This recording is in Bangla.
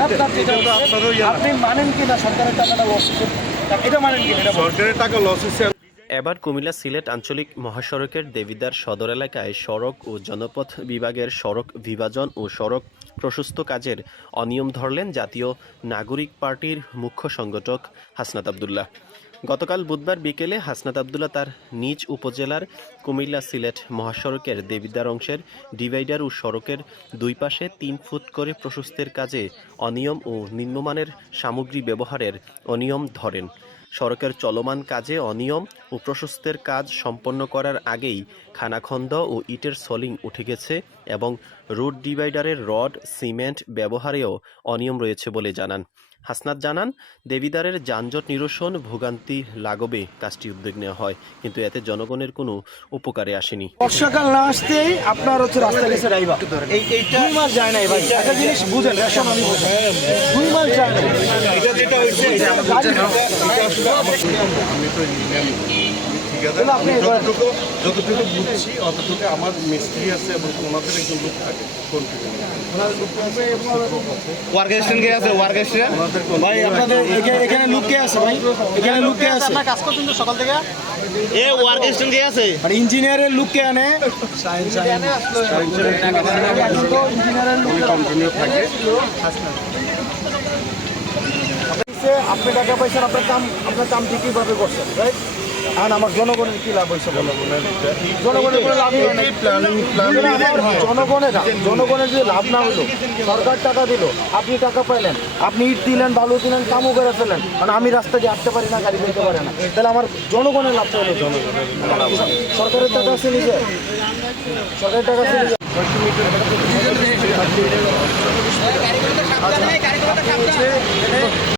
খারাপ কাজ যেটা এটা তো হচ্ছে, আপনারও না। আপনি মানেন কি না সরকারের টাকাটা লস এটা মানেন কি না? এটা বলেন। সরকারের টাকা লস হচ্ছে এবার কুমিল্লা সিলেট আঞ্চলিক মহাসড়কের দেবিদার সদর এলাকায় সড়ক ও জনপথ বিভাগের সড়ক বিভাজন ও সড়ক প্রশস্ত কাজের অনিয়ম ধরলেন জাতীয় নাগরিক পার্টির মুখ্য সংগঠক হাসনাত আবদুল্লাহ গতকাল বুধবার বিকেলে হাসনাত আবদুল্লাহ তার নিজ উপজেলার কুমিল্লা সিলেট মহাসড়কের দেবিদ্বার অংশের ডিভাইডার ও সড়কের দুই পাশে তিন ফুট করে প্রশস্তের কাজে অনিয়ম ও নিম্নমানের সামগ্রী ব্যবহারের অনিয়ম ধরেন। সড়কের চলমান কাজে অনিয়ম ও প্রশস্তের কাজ সম্পন্ন করার আগেই খানাখন্দ ও ইটের সলিং উঠে গেছে এবং রোড ডিভাইডারের রড, সিমেন্ট ব্যবহারেও অনিয়ম রয়েছে বলে জানান। হাসনাত জানান, দেবিদারের যানজট নিরসন, ভোগান্তি লাগবে, কাজটি উদ্যোগ নেওয়া হয়, কিন্তু এতে জনগণের কোনো উপকারে আসেনি। বর্ষাকাল না আসতেই আপনার হচ্ছে রাস্তা গেছে রাইবা। এই দুই মাস যায় নাই ভাই। একটা জিনিস বুঝেন, রেশন আমি বুঝেন। দুই মাস যায় না আমি তো যতটুকু যতটুকু বুঝছি অতটুকু আমার মিস্ত্রি আছে এবং ওনাদের একজন লোক থাকে ভাই এখানে লুকে কে আছে মানে লুককে আনে? ইঞ্জিনিয়ারের থাকে। আপনি টাকা পাইছেন আপনার কাম আপনার কাম ঠিকইভাবে করছেন রাইট এখন আমার জনগণের কি লাভ হয়েছে বলো জনগণের কোনো প্ল্যানিং আমার জনগণের জনগণের যে লাভ না হলো সরকার টাকা দিল আপনি টাকা পাইলেন আপনি ইট দিলেন বালু দিলেন কামও করে ফেলেন মানে আমি রাস্তা দিয়ে আসতে পারি না গাড়ি যেতে পারে না তাহলে আমার জনগণের লাভটা হলো। জনগণের সরকারের টাকা আছে নিজে সরকারের টাকা আছে নিজে